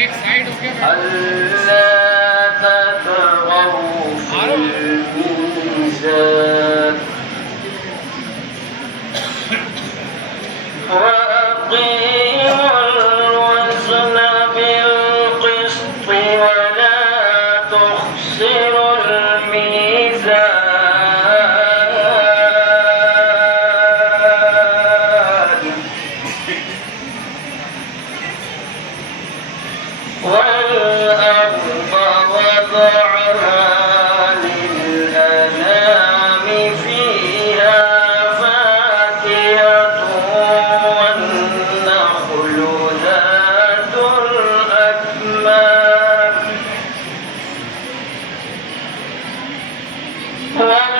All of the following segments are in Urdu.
ایک سائڈ ہو گیا Hello.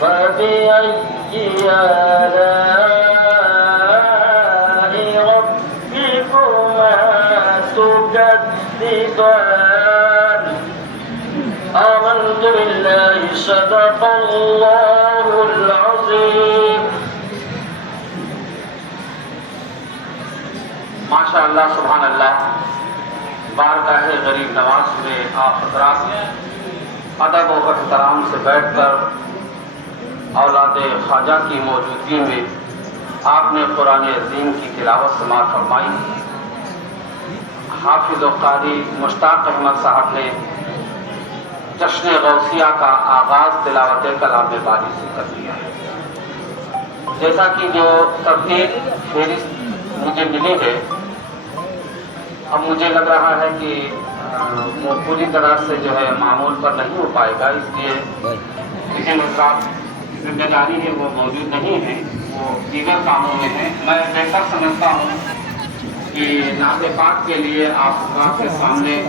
فبأي آلاء ربكما تكذبان آمنت بالله صدق الله العظيم ماشاء اللہ سبحان اللہ بارگاہ غریب نواز میں آپ حضرات ادب و احترام سے بیٹھ کر اولاد خواجہ کی موجودگی میں آپ نے قرآن عظیم کی تلاوت سماعت فرمائی۔ حافظ و قاری مشتاق احمد صاحب نے جشن غوثیہ کا آغاز تلاوت کلام باری سے کر دیا۔ ہے جیسا کہ جو ترتیب فہرست مجھے ملی ہے اب مجھے لگ رہا ہے کہ وہ پوری طرح سے جو ہے معمول پر نہیں ہو پائے گا، اس لیے لیکن حضرات ذمہ داری ہے، وہ موجود نہیں ہے، وہ دیگر کاموں میں ہیں میں بہتر سمجھتا ہوں کہ نعت پاک کے لیے آپ کے سامنے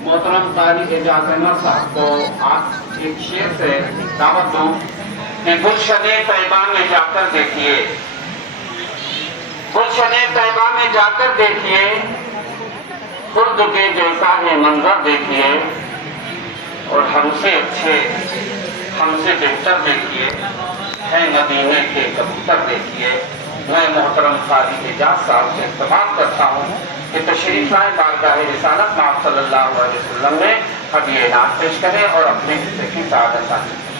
محترم قاری اعجاز احمد صاحب کو آج ایک شعر سے دعوت دوں۔ کہ گلشن طیبہ میں جا کر دیکھیے۔ گلشن طیبہ میں جا کر دیکھیے۔ خرد کے جیسا ہے منظر دیکھیے۔ اور ہم سے اچھے ہم سے بہتر دیکھیے۔ ہے مدینے کے کبوتر دیکھیے۔ میں محترم خالی اعجاز صاحب سے استعمال کرتا ہوں کہ تشریف لائے بارگاہ رسالت ماب صلی اللہ علیہ وسلم میں اب یہ نعت پیش کریں اور اپنے حصے کی سعادت حاصل کریں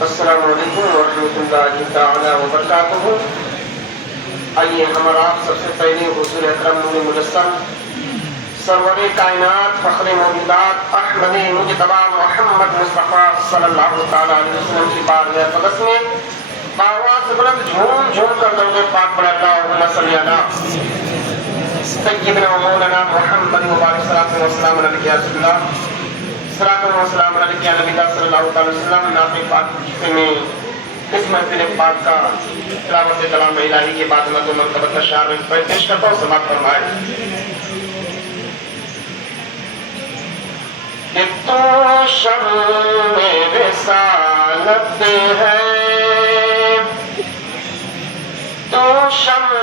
السلام علیکم ورحمۃ اللہ تعالی وبرکاتہ۔ آئیے ہمارا سب سے پہلے حضور اکرم نے ملسم سرور کائنات، فخر موجودات، احمد مجتبا محمد مصطفیٰ صلی اللہ تعالیٰ علیہ وسلم کی بار میں قدس میں باواز بلند جھوم جھوم کر دوں گے پاک بڑا اللہ صلی اللہ سیدنا مولانا محمد مبارک صلی اللہ۔ علیہ وسلم علیہ وسلم صلی اللہ علیہ وسلم علیہ وسلم، ناطق پاک میں اس محفل پاک کا تلاوت تمام الہی کے بعد میں تو مرتبہ شعر میں پیش کرتا ہوں سماعت فرمائے۔ یہ تو شب میرے سالت ہے، تو شب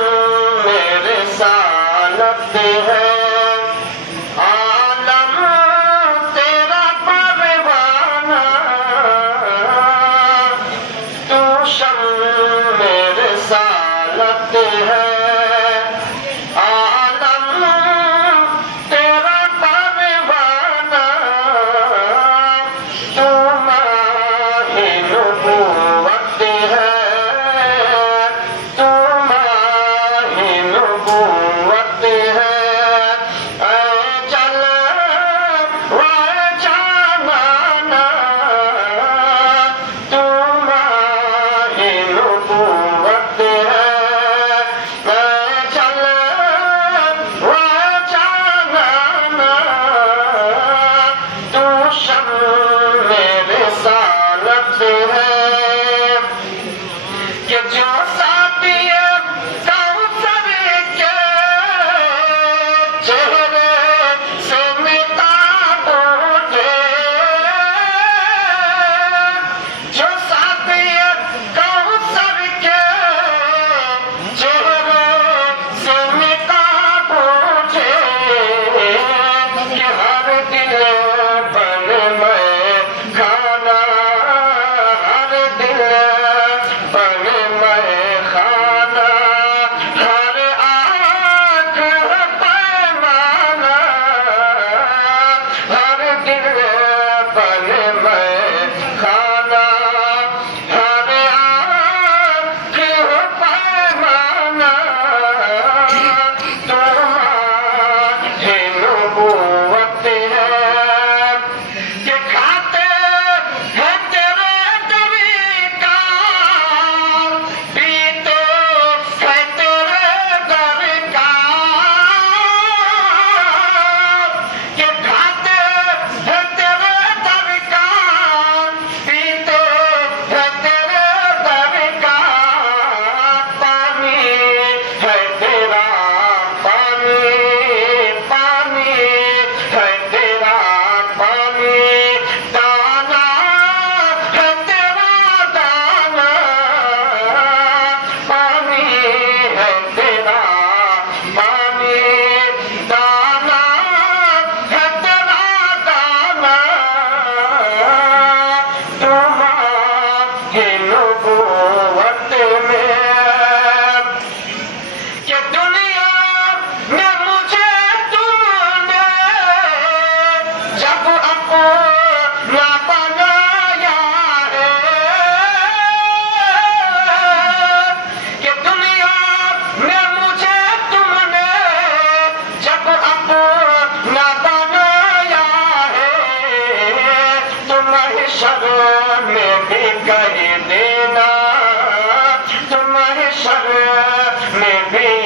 Amen.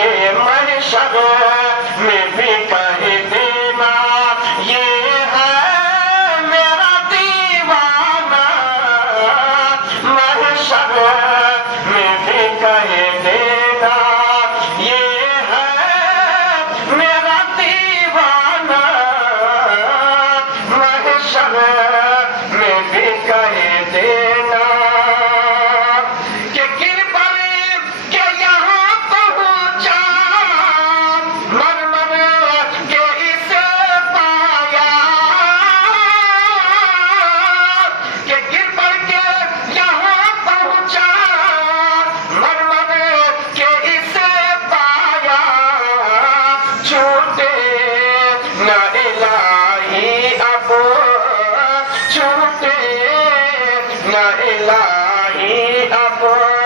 إلهي أبواب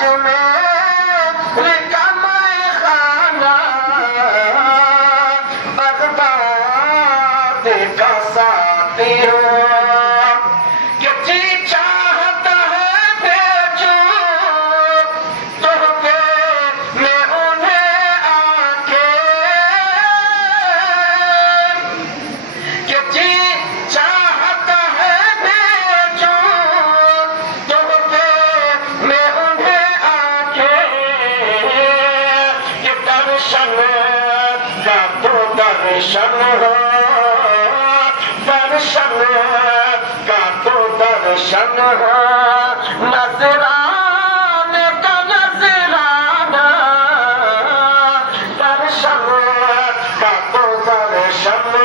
জন্য درشن ہو